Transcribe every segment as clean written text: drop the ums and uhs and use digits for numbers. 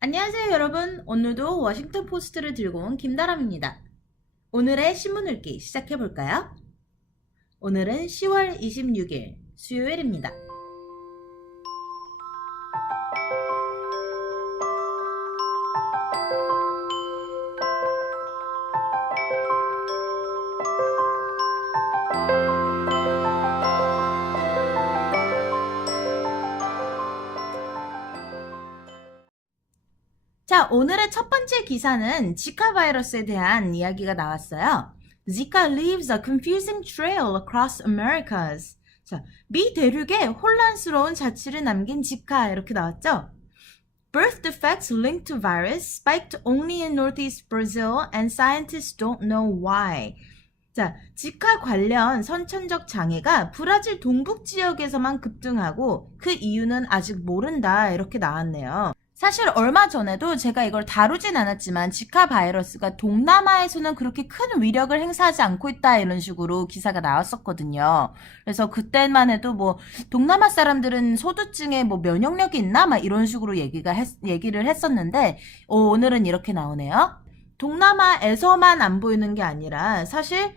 안녕하세요 여러분. 오늘도 워싱턴 포스트를 들고 온 김다람입니다. 오늘의 신문 읽기 시작해볼까요? 오늘은 10월 26일 수요일입니다. 자, 오늘의 첫 번째 기사는 지카 바이러스에 대한 이야기가 나왔어요. Zika leaves a confusing trail across Americas. 자, 미 대륙에 혼란스러운 자취를 남긴 지카 이렇게 나왔죠. Birth defects linked to virus spiked only in northeast Brazil and scientists don't know why. 자, 지카 관련 선천적 장애가 브라질 동북 지역에서만 급등하고 그 이유는 아직 모른다 이렇게 나왔네요. 사실 얼마 전에도 제가 이걸 다루진 않았지만 지카 바이러스가 동남아에서는 그렇게 큰 위력을 행사하지 않고 있다 이런 식으로 기사가 나왔었거든요. 그래서 그때만 해도 뭐 동남아 사람들은 소두증에 뭐 면역력이 있나 막 이런 식으로 얘기를 했었는데 오늘은 이렇게 나오네요. 동남아에서만 안 보이는 게 아니라 사실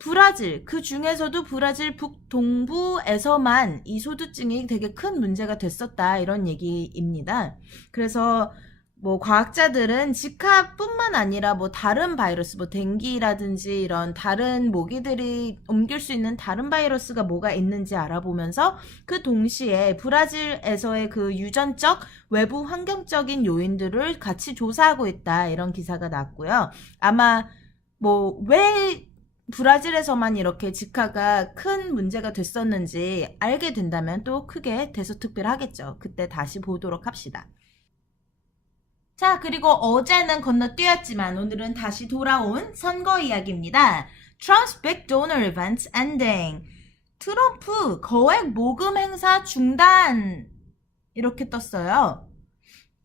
브라질, 그 중에서도 브라질 북동부에서만 이 소두증이 되게 큰 문제가 됐었다 이런 얘기입니다. 그래서 뭐 과학자들은 지카뿐만 아니라 뭐 다른 바이러스, 뭐 댕기라든지 이런 다른 모기들이 옮길 수 있는 다른 바이러스가 뭐가 있는지 알아보면서 그 동시에 브라질에서의 그 유전적 외부 환경적인 요인들을 같이 조사하고 있다 이런 기사가 났고요. 아마 왜 브라질에서만 이렇게 지카가 큰 문제가 됐었는지 알게 된다면 또 크게 대서특필하겠죠. 그때 다시 보도록 합시다. 자, 그리고 어제는 건너뛰었지만 오늘은 다시 돌아온 선거 이야기입니다. Trump's big donor events ending. 트럼프 거액 모금 행사 중단 이렇게 떴어요.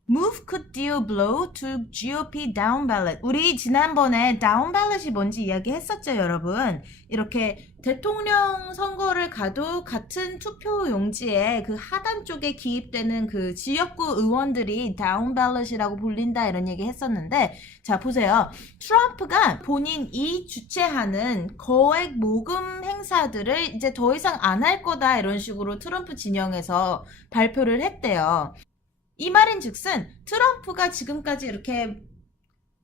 Move could deal blow to GOP down ballot. 우리 지난번에 down ballot이 뭔지 이야기했었죠, 여러분. 이렇게 대통령 선거를 가도 같은 투표 용지에 그 하단 쪽에 기입되는 그 지역구 의원들이 down ballot이라고 불린다 이런 얘기 했었는데, 자 보세요. 트럼프가 본인이 주최하는 거액 모금 행사들을 이제 더 이상 안 할 거다 이런 식으로 트럼프 진영에서 발표를 했대요. 이 말인 즉슨 트럼프가 지금까지 이렇게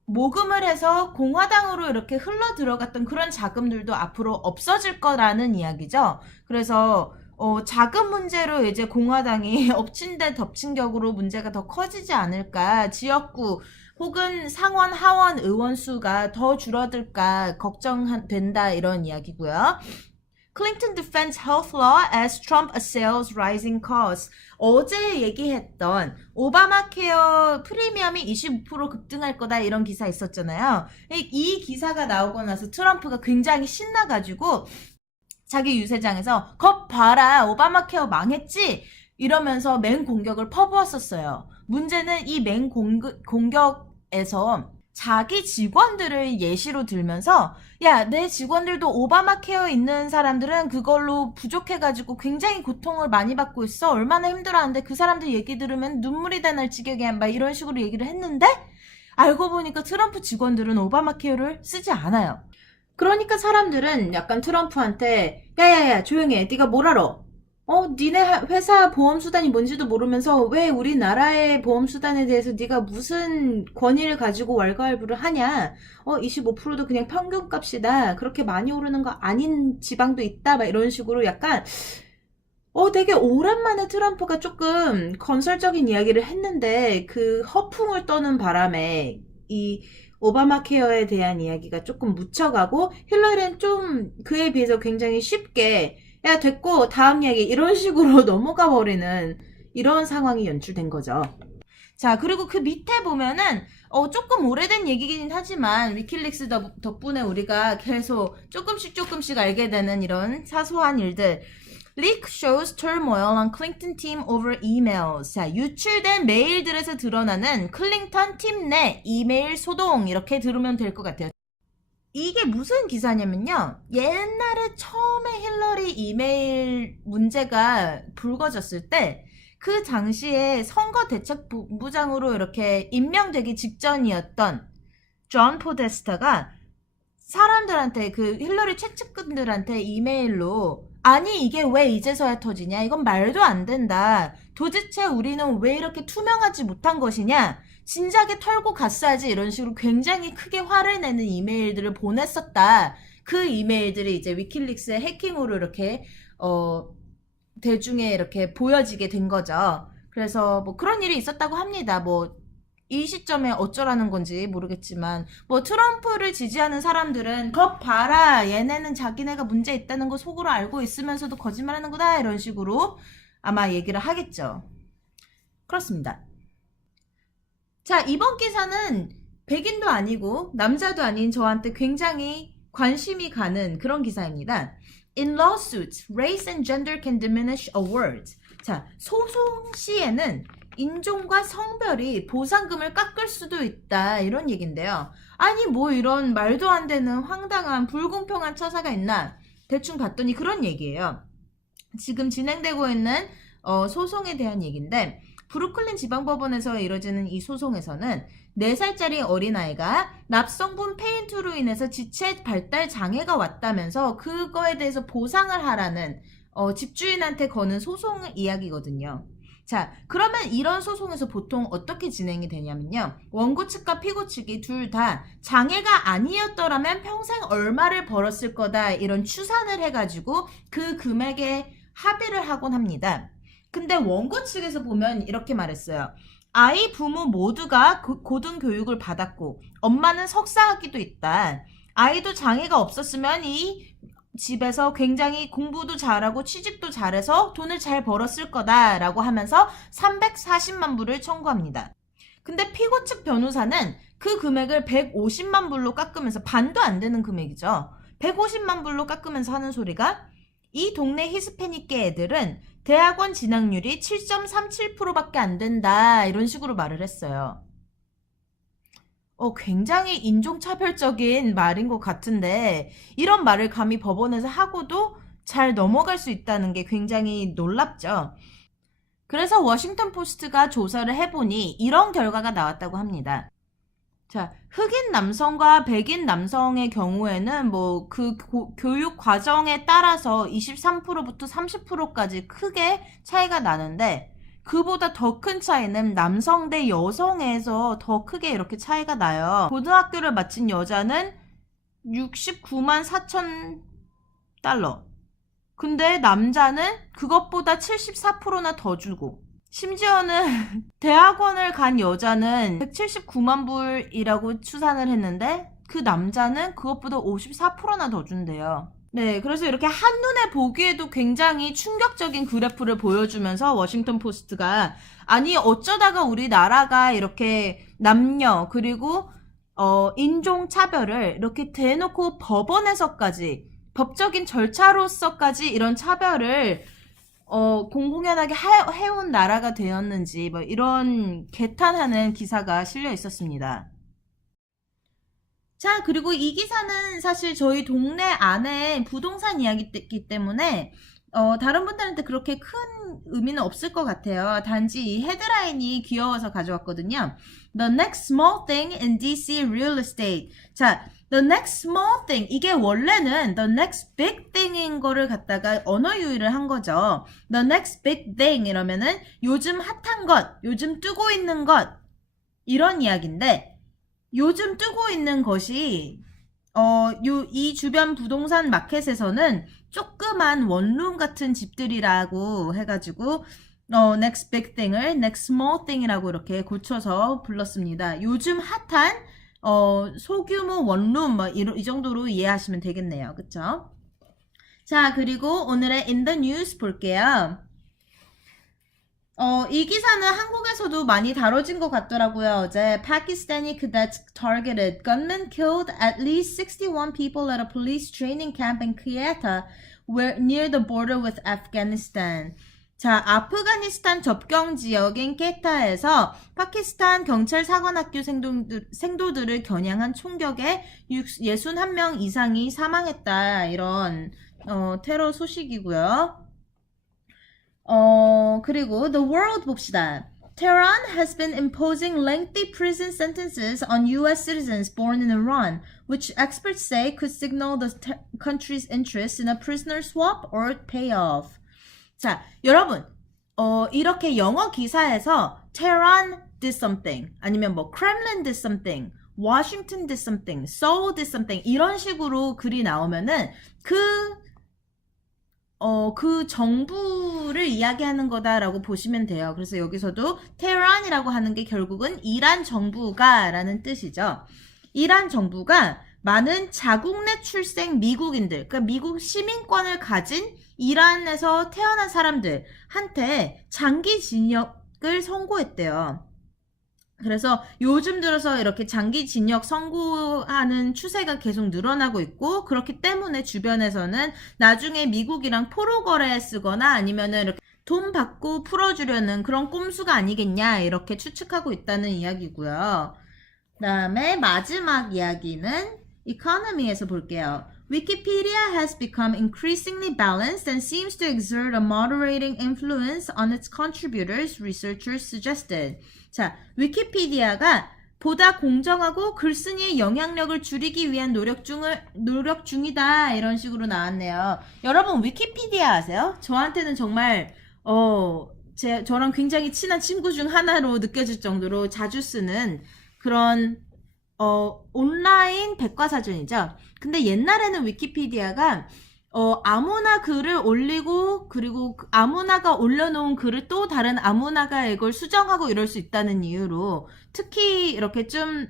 모금을 해서 공화당으로 이렇게 흘러 들어갔던 그런 자금들도 앞으로 없어질 거라는 이야기죠. 그래서 자금 문제로 이제 공화당이 엎친 데 덮친 격으로 문제가 더 커지지 않을까, 지역구 혹은 상원 하원 의원 수가 더 줄어들까 걱정된다 이런 이야기고요. Clinton defends health law as Trump assails rising costs. 어제 얘기했던 오바마 케어 프리미엄이 25% 급등할 거다 이런 기사 있었잖아요. 이 기사가 나오고 나서 트럼프가 굉장히 신나가지고 자기 유세장에서 겁 봐라 오바마 케어 망했지? 이러면서 맹공격을 퍼부었었어요. 문제는 이 맹공격에서 자기 직원들을 예시로 들면서 야, 내 직원들도 오바마 케어 있는 사람들은 그걸로 부족해가지고 굉장히 고통을 많이 받고 있어. 얼마나 힘들어하는데 그 사람들 얘기 들으면 눈물이 다 날 지경이야. 막 이런 식으로 얘기를 했는데 알고 보니까 트럼프 직원들은 오바마 케어를 쓰지 않아요. 그러니까 사람들은 약간 트럼프한테 야야야 조용해. 네가 뭘 알아? 니네 회사 보험수단이 뭔지도 모르면서 왜 우리나라의 보험수단에 대해서 네가 무슨 권위를 가지고 왈가왈부를 하냐? 25%도 그냥 평균값이다. 그렇게 많이 오르는 거 아닌 지방도 있다. 막 이런 식으로 약간 되게 오랜만에 트럼프가 조금 건설적인 이야기를 했는데 그 허풍을 떠는 바람에 이 오바마 케어에 대한 이야기가 조금 묻혀가고 힐러리는 좀 그에 비해서 굉장히 쉽게 야 됐고 다음 얘기 이런 식으로 넘어가 버리는 이런 상황이 연출된 거죠. 자, 그리고 그 밑에 보면은 조금 오래된 얘기긴 하지만 위킬릭스 덕분에 우리가 계속 조금씩 알게 되는 이런 사소한 일들. Leak shows turmoil on Clinton team over emails. 자, 유출된 메일들에서 드러나는 클링턴 팀 내 이메일 소동 이렇게 들으면 될 것 같아요. 이게 무슨 기사냐면요. 옛날에 처음에 힐러리 이메일 문제가 불거졌을 때 그 당시에 선거대책본부장으로 이렇게 임명되기 직전이었던 존 포데스터가 사람들한테 그 힐러리 최측근들한테 이메일로 아니 이게 왜 이제서야 터지냐 이건 말도 안 된다 도대체 우리는 왜 이렇게 투명하지 못한 것이냐 진작에 털고 갔어야지 이런 식으로 굉장히 크게 화를 내는 이메일들을 보냈었다 그 이메일들이 이제 위킬릭스의 해킹으로 이렇게 대중에 이렇게 보여지게 된 거죠 그래서 뭐 그런 일이 있었다고 합니다 뭐 이 시점에 어쩌라는 건지 모르겠지만 뭐 트럼프를 지지하는 사람들은 거 봐라 얘네는 자기네가 문제 있다는 거 속으로 알고 있으면서도 거짓말하는 거다 이런 식으로 아마 얘기를 하겠죠. 그렇습니다. 자 이번 기사는 백인도 아니고 남자도 아닌 저한테 굉장히 관심이 가는 그런 기사입니다. In lawsuits, race and gender can diminish awards. 자 소송 시에는 인종과 성별이 보상금을 깎을 수도 있다 이런 얘긴데요. 아니 뭐 이런 말도 안 되는 황당한 불공평한 처사가 있나 대충 봤더니 그런 얘기예요. 지금 진행되고 있는 소송에 대한 얘기인데 브루클린 지방법원에서 이뤄지는 이 소송에서는 4살짜리 어린아이가 납성분 페인트로 인해서 지체 발달 장애가 왔다면서 그거에 대해서 보상을 하라는 집주인한테 거는 소송 이야기거든요. 자, 그러면 이런 소송에서 보통 어떻게 진행이 되냐면요. 원고 측과 피고 측이 둘 다 장애가 아니었더라면 평생 얼마를 벌었을 거다 이런 추산을 해가지고 그 금액에 합의를 하곤 합니다. 근데 원고 측에서 보면 이렇게 말했어요. 아이 부모 모두가 고등교육을 받았고 엄마는 석사학위도 있다. 아이도 장애가 없었으면 이 집에서 굉장히 공부도 잘하고 취직도 잘해서 돈을 잘 벌었을 거다라고 하면서 340만 불을 청구합니다. 근데 피고 측 변호사는 그 금액을 150만 불로 깎으면서 반도 안 되는 금액이죠. 150만 불로 깎으면서 하는 소리가 이 동네 히스패닉계 애들은 대학원 진학률이 7.37%밖에 안 된다 이런 식으로 말을 했어요. 굉장히 인종차별적인 말인 것 같은데 이런 말을 감히 법원에서 하고도 잘 넘어갈 수 있다는 게 굉장히 놀랍죠. 그래서 워싱턴 포스트가 조사를 해보니 이런 결과가 나왔다고 합니다. 자, 흑인 남성과 백인 남성의 경우에는 뭐 그 교육 과정에 따라서 23%부터 30%까지 크게 차이가 나는데 그보다 더 큰 차이는 남성 대 여성에서 더 크게 이렇게 차이가 나요. 고등학교를 마친 여자는 69만 4천 달러. 근데 남자는 그것보다 74%나 더 주고 심지어는 대학원을 간 여자는 179만 불이라고 추산을 했는데 그 남자는 그것보다 54%나 더 준대요. 네, 그래서 이렇게 한눈에 보기에도 굉장히 충격적인 그래프를 보여주면서 워싱턴 포스트가 아니 어쩌다가 우리나라가 이렇게 남녀 그리고 인종 차별을 이렇게 대놓고 법원에서까지 법적인 절차로서까지 이런 차별을 공공연하게 해온 나라가 되었는지 뭐 이런 개탄하는 기사가 실려 있었습니다. 자, 그리고 이 기사는 사실 저희 동네 안에 부동산 이야기이기 때문에 다른 분들한테 그렇게 큰 의미는 없을 것 같아요. 단지 이 헤드라인이 귀여워서 가져왔거든요. The next small thing in DC real estate. 자, the next small thing. 이게 원래는 the next big thing인 거를 갖다가 언어 유희를 한 거죠. The next big thing 이러면은 요즘 핫한 것, 요즘 뜨고 있는 것 이런 이야기인데 요즘 뜨고 있는 것이 이 주변 부동산 마켓에서는 조그만 원룸 같은 집들이라고 해가지고 next big thing을 next small thing이라고 이렇게 고쳐서 불렀습니다. 요즘 핫한 소규모 원룸 뭐 이 정도로 이해하시면 되겠네요. 그쵸? 자, 그리고 오늘의 in the news 볼게요. 이 기사는 한국에서도 많이 다뤄진 것 같더라고요. 어제 Pakistani cadets targeted. Gunmen killed at least 61 people at a police training camp in Quetta, near the border with Afghanistan. 자, 아프가니스탄 접경 지역인 케타에서 파키스탄 경찰 사관학교 생도들을 겨냥한 총격에 61명 이상이 사망했다. 이런 테러 소식이고요. 그리고 the world 봅시다. Tehran has been imposing lengthy prison sentences on U.S. citizens born in Iran, which experts say could signal the country's interest in a prisoner swap or payoff. 자, 여러분, 이렇게 영어 기사에서 Tehran did something, 아니면 뭐 Kremlin did something, Washington did something, Seoul did something 이런 식으로 글이 나오면은 그 정부를 이야기하는 거다라고 보시면 돼요. 그래서 여기서도 테헤란이라고 하는 게 결국은 이란 정부가 라는 뜻이죠. 이란 정부가 많은 자국 내 출생 미국인들, 그러니까 미국 시민권을 가진 이란에서 태어난 사람들한테 장기 징역을 선고했대요. 그래서 요즘 들어서 이렇게 장기 징역 선고하는 추세가 계속 늘어나고 있고, 그렇기 때문에 주변에서는 나중에 미국이랑 포로 거래 쓰거나 아니면은 이렇게 돈 받고 풀어주려는 그런 꼼수가 아니겠냐 이렇게 추측하고 있다는 이야기고요. 그 다음에 마지막 이야기는 economy에서 볼게요. Wikipedia has become increasingly balanced and seems to exert a moderating influence on its contributors, researchers suggested. 자, 위키피디아가 보다 공정하고 글쓴이의 영향력을 줄이기 위한 노력 중이다 이런 식으로 나왔네요. 여러분 위키피디아 아세요? 저한테는 정말 저랑 굉장히 친한 친구 중 하나로 느껴질 정도로 자주 쓰는 그런 온라인 백과사전이죠. 근데 옛날에는 위키피디아가 아무나 글을 올리고 그리고 아무나가 올려놓은 글을 또 다른 아무나가 이걸 수정하고 이럴 수 있다는 이유로 특히 이렇게 좀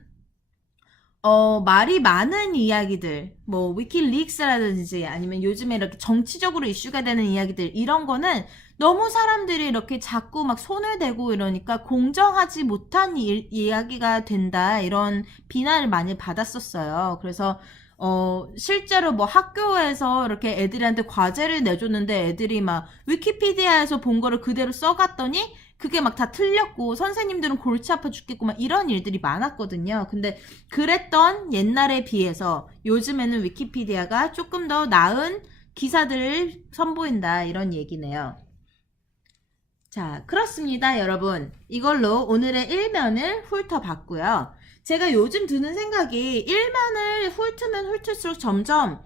말이 많은 이야기들, 뭐 위키릭스라든지 아니면 요즘에 이렇게 정치적으로 이슈가 되는 이야기들 이런 거는 너무 사람들이 이렇게 자꾸 막 손을 대고 이러니까 공정하지 못한 이야기가 된다 이런 비난을 많이 받았었어요. 그래서 실제로 뭐 학교에서 이렇게 애들한테 과제를 내줬는데 애들이 막 위키피디아에서 본 거를 그대로 써갔더니 그게 막 다 틀렸고 선생님들은 골치 아파 죽겠고 막 이런 일들이 많았거든요. 근데 그랬던 옛날에 비해서 요즘에는 위키피디아가 조금 더 나은 기사들을 선보인다 이런 얘기네요. 자, 그렇습니다, 여러분. 이걸로 오늘의 일면을 훑어봤고요. 제가 요즘 드는 생각이 일면을 훑으면 훑을수록 점점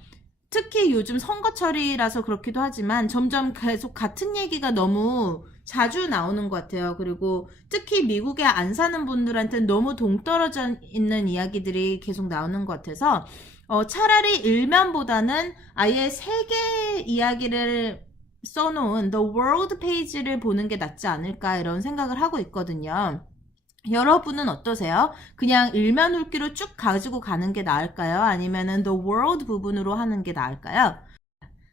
특히 요즘 선거철이라서 그렇기도 하지만 점점 계속 같은 얘기가 너무 자주 나오는 것 같아요. 그리고 특히 미국에 안 사는 분들한테는 너무 동떨어져 있는 이야기들이 계속 나오는 것 같아서 차라리 일면보다는 아예 세계 이야기를 써놓은 The World 페이지를 보는 게 낫지 않을까 이런 생각을 하고 있거든요. 여러분은 어떠세요? 그냥 일면 훑기로 쭉 가지고 가는 게 나을까요? 아니면은 The World 부분으로 하는 게 나을까요?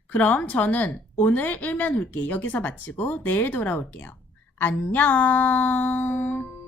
그럼 저는 오늘 일면 훑기 여기서 마치고 내일 돌아올게요. 안녕.